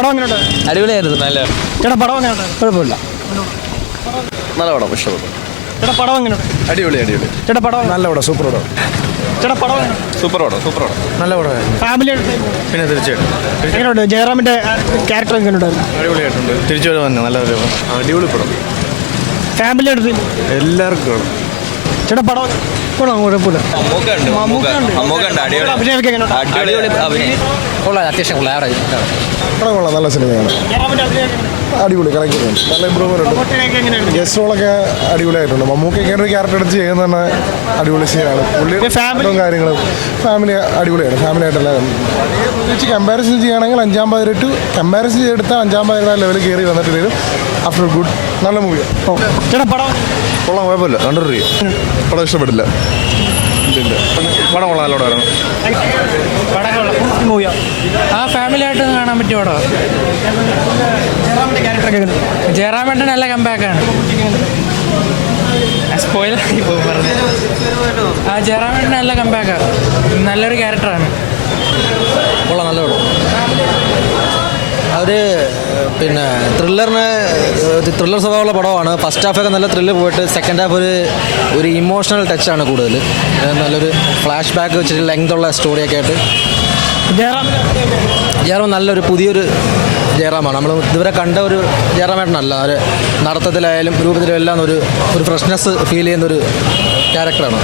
പടം എങ്ങനെയുണ്ട്? അടിപൊളിയായിരുന്നു. നല്ല ചേട്ടാ പടം എങ്ങനെയുണ്ട്? കുഴപ്പമില്ല, നല്ല പടം, ഇഷ്ടപ്പെട്ടു. ചേട്ടാ പടം എങ്ങനെയുണ്ട്? അടിപൊളി. ചേട്ടാ പടം നല്ല പടം, സൂപ്പർ പടം. ചേട്ടാ പടം എങ്ങനെയുണ്ട്? സൂപ്പർ പടം. നല്ല പടമായിരുന്നു. ഫാമിലി പിന്നെ തീർച്ചയായിട്ടും എങ്ങനെയുണ്ട്? ജയറാമിന്റെ ക്യാരക്ടർ എങ്ങനെയുണ്ടായിരുന്നു? അടിപൊളിയായിട്ടുണ്ട്. തിരിച്ചു വരെ തന്നെ നല്ല അടിപൊളി പടം. ഫാമിലി എടുത്ത് എല്ലാവർക്കും കാണും. ചേട്ടാ പടം കുഴപ്പമില്ല. അഭിനയമൊക്കെ എങ്ങനെയുണ്ട്? അത്യാവശ്യം പടം കൊള്ളാം, നല്ല സിനിമയാണ്. ജയറാമിന്റെ അഭിനയം അടിപൊളി കളക്ടറുണ്ട്, നല്ല ഇമ്പ്രൂവ്മെന്റ് ഉണ്ട്. മമ്മൂട്ടിയൊക്കെ എങ്ങനെയുണ്ട്? ഗസ്റ്റ് റോളൊക്കെ അടിപൊളിയായിട്ടുണ്ട്. മമ്മൂക്കൊക്കെ ഒരു ക്യാരക്ടർ എടുത്ത് ചെയ്യുന്ന തന്നെ അടിപൊളി സീനാണ്. പുള്ളിയുടെ ഫാമിലിയും കാര്യങ്ങളും ഫാമിലി അടിപൊളിയാണ്. ഫാമിലി ആയിട്ടെല്ലാം പ്രത്യേകിച്ച് കമ്പാരിസൺ ചെയ്യുകയാണെങ്കിൽ 5-ാം പാതിര ടു കമ്പാരിസൺ ചെയ്തെടുത്താൽ 5-ാം പാതിര ലെവലിൽ കയറി വന്നിട്ട് വരും. ആഫ്റ്റർ ഗുഡ് നല്ല മൂവിയാണ്. ചേട്ടാ പടം കൊള്ളാം, കുഴപ്പമില്ല. കണ്ടൊരു പടം ഇഷ്ടപ്പെട്ടില്ല. പടം കൊള്ളാം, നല്ല പടമായിരുന്നു. മൂവിയാണ്. ആ ഫാമിലി ആയിട്ട് കാണാൻ പറ്റിയ പടമാണ്. ജയറാമിന്റെ ക്യാരക്ടറൊക്കെ എങ്ങനെയുണ്ട്? ജയറാമേട്ടൻ നല്ല കമ്പാക്കാണ്. സ്പോയിലായി പോകും പറഞ്ഞു. ആ ജയറാമേട്ടൻ നല്ല കമ്പാക്കാണ്, നല്ലൊരു ക്യാരക്ടറാണ്. കൊള്ളാം, നല്ല പടം. അവർ പിന്നെ ത്രില്ലർ സ്വഭാവമുള്ള പടമാണ്. ഫസ്റ്റ് ഹാഫൊക്കെ നല്ല ത്രില്ല് പോയിട്ട് സെക്കൻഡ് ഹാഫ് ഒരു ഇമോഷണൽ ടച്ചാണ് കൂടുതൽ. നല്ലൊരു ഫ്ലാഷ് ബാക്ക് വെച്ചിട്ട് ലെങ്തുള്ള സ്റ്റോറിയൊക്കെ ആയിട്ട് ജയറാം നല്ലൊരു പുതിയൊരു ജയറാമാണ്. നമ്മൾ ഇതുവരെ കണ്ട ഒരു ജയറാമേട്ടനല്ല. ഒരു നടത്തത്തിലായാലും രൂപത്തിലും എല്ലാം ഒരു ഫ്രഷ്നെസ് ഫീൽ ചെയ്യുന്നൊരു ക്യാരക്ടറാണ്.